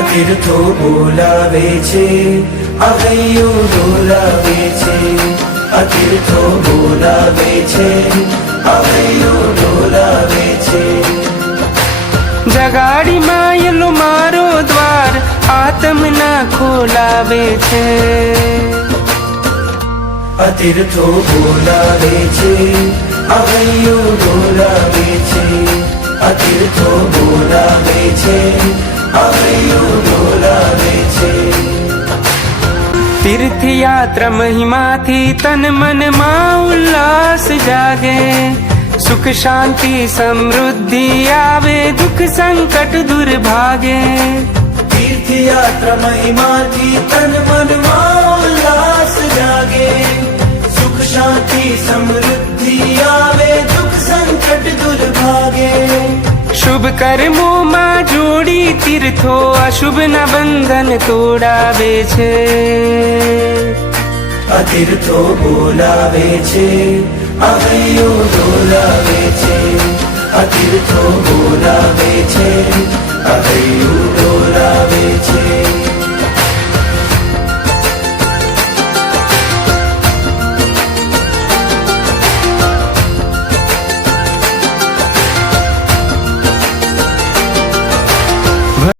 તીર્થો બોલાવે છે, હૈયું ડોલાવે છે, તીર્થો બોલાવે છે, હૈયું ડોલાવે છે. જગાડી માયલો મારો દ્વાર આત્મના ખોલાવે છે. તીર્થો બોલાવે છે, હૈયું ડોલાવે છે, તીર્થો બોલાવે છે, હૈયું ડોલાવે છે. તીર્થયાત્રા મહિમાથી તન મનમાં ઉલ્લાસ જાગે, સુખ શાંતિ સમૃદ્ધિ આવે, દુઃખ સંકટ દૂર ભાગે. તીર્થયાત્રા મહિમાથી તન મનમાં ઉલ્લાસ જાગે, સુખ શાંતિ સમૃદ્ધિ આવે, દુઃખ સંકટ દૂર ભાગે. શુભ કર્મોમાં જોડી તીર્થો અશુભના બંધન તોડાવે છે. તીર્થો બોલાવે છે, હૈયું ડોલાવે છે, તીર્થો બોલાવે છે, હૈયું